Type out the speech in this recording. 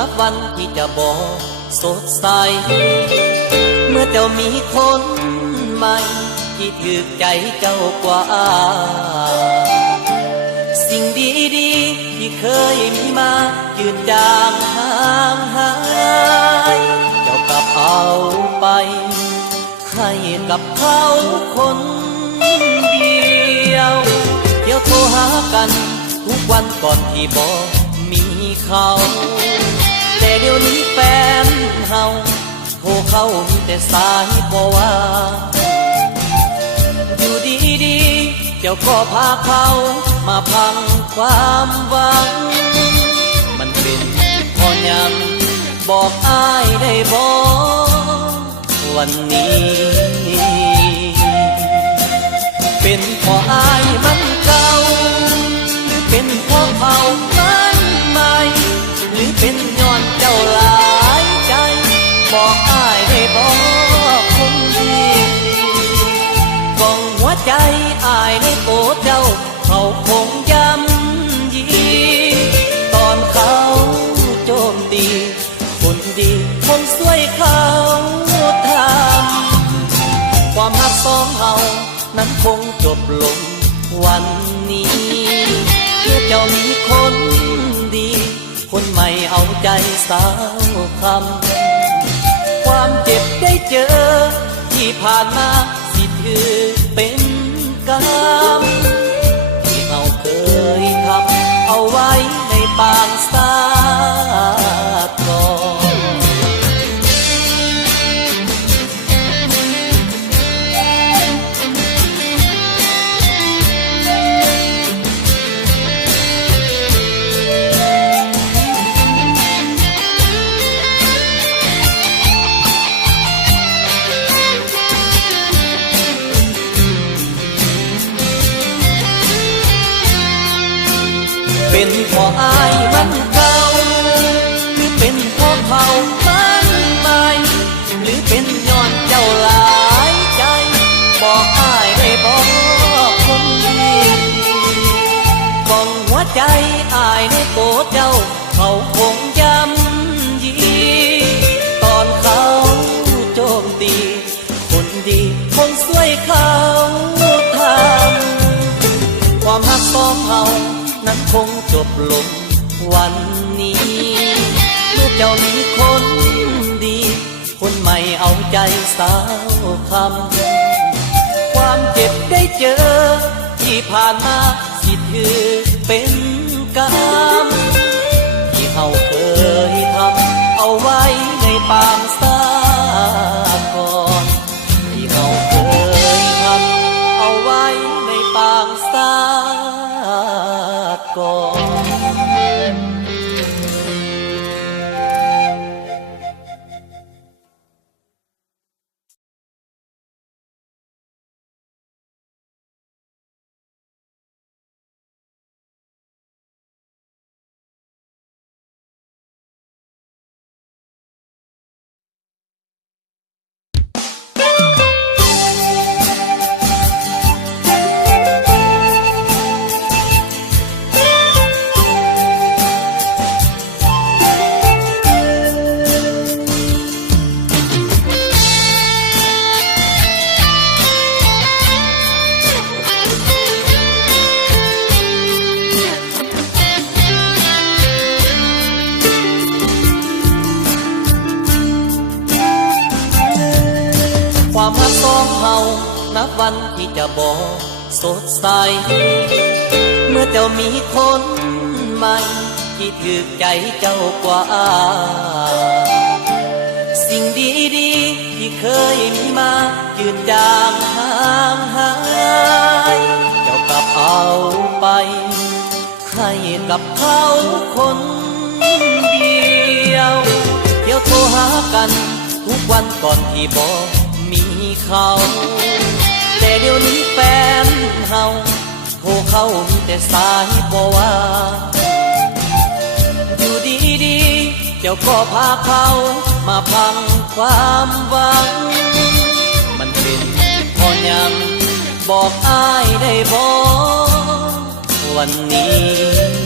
นับวันที่จะบอกสดใสเมื่อเจ้ามีคนใหม่ที่ถูกใจเจ้ากว่าสิ่งดีๆที่เคยมีมาจืดจางห่างหายเจ้ากลับเอาไปให้กับเขาคนเดียวเที่ยวโทรหากันทุกวันก่อนที่บอกมีเขาแต่เดี๋ยวนี้แฟนเฮาโทรเข้ามีแต่สายบ่ว่าอยู่ดีๆเจ้าก็พาเขามาพังความหวังมันเป็นเพราะยังบอกอ้ายได้บอกวันนี้เป็นเพราะอ้ายมันเก่าหรือเป็นเพราะเขามันใหม่หรือเป็นย้อนเจ้าหลายใจบอกอ้ายได้บอกคนดีกองหัวใจอ้ายในโตเจ้าเขาคงย้ำยีตอนเขาโจมตีคนดีคนสวยเขาทำความหักสองเฮานั้นคงจบลงวันนี้เมื่อเจ้ามีคนดีคนใหม่เอาใจสาวคำความเจ็บได้เจอที่ผ่านมาสิถือเป็นกรรมที่เราเคยทำเอาไว้ในปางสาบก่อนเป็นเพราะอ้ายมันเก่าหรือเป็นเพราะเขามันใหม่หรือเป็นย้อนเจ้าหลายใจบอกอ้ายได้บอกคนดีกองหัวใจอ้ายในโตเจ้าเขาคงย้ำยีตอนเขาโจมตีคนดีคนสวยเขาทำความหักสองเฮานั้นคงจบลงวันนี้เมื่อเจ้ามีคนดีคนใหม่เอาใจสาวคำความเจ็บได้เจอที่ผ่านมาสิถือเป็นกรรมที่เฮาเคยทำเอาไว้ในปางสาก่อนที่เฮาเคยทำเอาไว้ในปางสาก่อนความรักสองเฮานับวันที่จะบอกสดใสเมื่อเจ้ามีคนใหม่ที่ถูกใจเจ้ากว่าสิ่งดีๆที่เคยมีมาจืดจางห่างหายเจ้ากลับเอาไปให้กับเขาคนเดียวเที่ยวโทรหากันทุกวันก่อนที่บอกมีเขาแต่เดี๋ยวนี้แฟนเฮาโทรเข้ามีแต่สายบ่ว่าอยู่ดีๆเจ้าก็พาเขามาพังความหวังมันเป็นเพราะยังบอกอ้ายได้บอกวันนี้